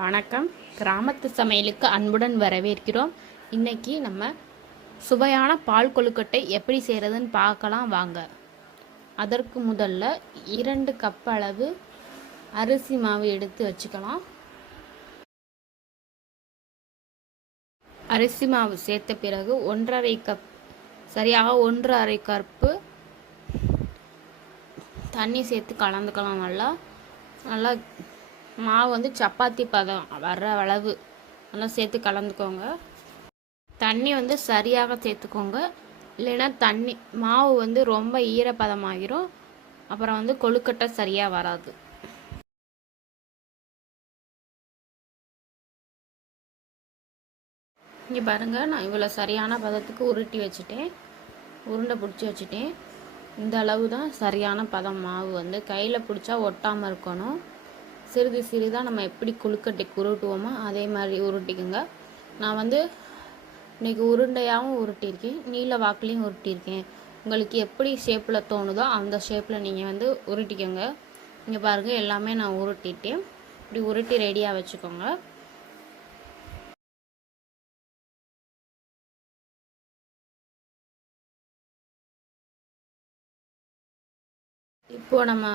வணக்கம். கிராமத்து சமையலுக்கு அன்புடன் வரவேற்கிறோம். இன்னைக்கு நம்ம சுவையான பால் கொழுக்கட்டை எப்படி செய்கிறதுன்னு பார்க்கலாம் வாங்க. அதற்கு முதல்ல இரண்டு கப் அளவு அரிசி மாவு எடுத்து வச்சுக்கலாம். அரிசி மாவு சேர்த்த பிறகு ஒன்றரை கப் சரியாக ஒன்று அரை கப்பு தண்ணி சேர்த்து கலந்துக்கலாம் நல்லா. நல்லா மாவு வந்து சப்பாத்தி பதம் வர்ற அளவு. நல்லா சேர்த்து கலந்துக்கோங்க. தண்ணி வந்து சரியாக சேர்த்துக்கோங்க. இல்லைன்னா தண்ணி மாவு வந்து ரொம்ப ஈரப்பதமாகிரும் அப்புறம் வந்து கொழுக்கட்டை சரியாக வராது. இங்கே பாருங்கள் நான் இவ்வளோ சரியான பதத்துக்கு உருட்டி வச்சுட்டேன். உருண்டை பிடிச்சி வச்சுட்டேன். இந்த அளவு தான் சரியான பதம் மாவு வந்து. கையில் பிடிச்சா ஒட்டாமல் இருக்கணும். சிறிது சிறிதாக நம்ம எப்படி குழுக்கட்டை உருட்டுவோமோ அதே மாதிரி உருட்டிக்கோங்க. நான் வந்து இன்றைக்கி உருண்டையாகவும் உருட்டியிருக்கேன். நீல வாக்குலேயும் உருட்டியிருக்கேன். உங்களுக்கு எப்படி ஷேப்பில் தோணுதோ அந்த ஷேப்பில் நீங்கள் வந்து உருட்டிக்கோங்க. இங்கே பாருங்கள் எல்லாமே நான் உருட்டிட்டேன். இப்படி உருட்டி ரெடியாக வச்சுக்கோங்க. இப்போது நம்ம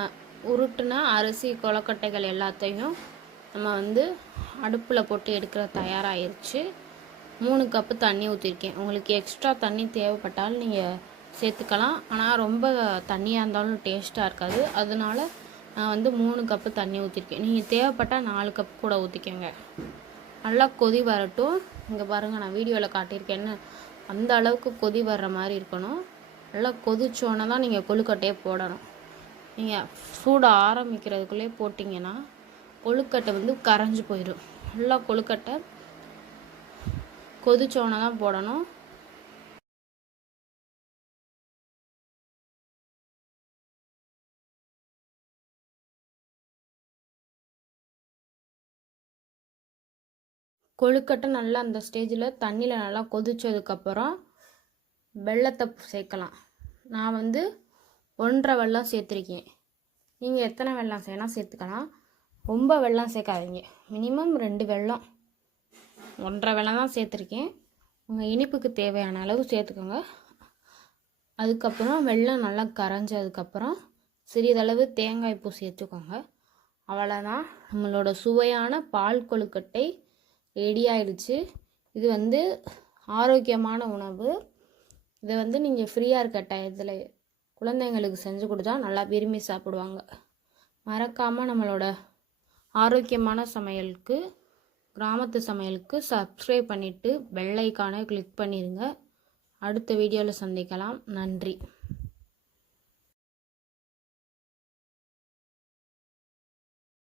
உருட்டுன அரிசி கொலக்கட்டைகள் எல்லாத்தையும் நம்ம வந்து அடுப்பில் போட்டு எடுக்கிற தயாராகிருச்சு மூணு கப்பு தண்ணி ஊற்றிருக்கேன் உங்களுக்கு எக்ஸ்ட்ரா தண்ணி தேவைப்பட்டாலும் நீங்கள் சேர்த்துக்கலாம். ஆனால் ரொம்ப தண்ணியாக இருந்தாலும் டேஸ்ட்டாக இருக்காது. அதனால நான் வந்து மூணு கப்பு தண்ணி ஊற்றிருக்கேன் நீங்கள் தேவைப்பட்டால் நாலு கப் கூட ஊற்றிக்கோங்க நல்லா கொதி வரட்டும். இங்கே பாருங்கள் நான் வீடியோவில் காட்டியிருக்கேன்னு அந்த அளவுக்கு கொதி வர்ற மாதிரி இருக்கணும். நல்லா கொதிச்சோன்னே தான் நீங்கள் கொழுக்கட்டையே போடணும். நீங்கள் சூட ஆரம்பிக்கிறதுக்குள்ளே போட்டிங்கன்னா கொழுக்கட்டை வந்து கரைஞ்சி போயிடும். நல்லா கொழுக்கட்டை கொதிச்சோன்னே தான் போடணும். கொழுக்கட்டை நல்லா அந்த ஸ்டேஜில் தண்ணியில் நல்லா கொதித்ததுக்கப்புறம் வெள்ளத்தை சேர்க்கலாம். நான் வந்து ஒன்றரை வெள்ளம் சேர்த்துருக்கேன். நீங்கள் எத்தனை வெள்ளம் செய்யணும் சேர்த்துக்கலாம். ரொம்ப வெள்ளம் சேர்க்காதீங்க. மினிமம் ரெண்டு வெள்ளம். ஒன்றரை வெள்ளம் தான் சேர்த்துருக்கேன். உங்கள் இனிப்புக்கு தேவையான அளவு சேர்த்துக்கோங்க. அதுக்கப்புறம் வெள்ளம் நல்லா கரைஞ்சதுக்கப்புறம் சிறிதளவு தேங்காய் பூ சேர்த்துக்கோங்க. அவ்வளோதான் நம்மளோட சுவையான பால் கொழுக்கட்டை ரெடி ஆயிடுச்சு. இது வந்து ஆரோக்கியமான உணவு. இதை வந்து நீங்கள் ஃப்ரீயாக இருக்க டயத்தில் குழந்தைங்களுக்கு செஞ்சு கொடுத்தா நல்லா விரும்பி சாப்பிடுவாங்க. மறக்காமல் நம்மளோட ஆரோக்கியமான சமையலுக்கு கிராமத்து சமையலுக்கு சப்ஸ்கிரைப் பண்ணிவிட்டு பெல்லைக்கான கிளிக் பண்ணிடுங்க அடுத்த வீடியோவில் சந்திக்கலாம். நன்றி.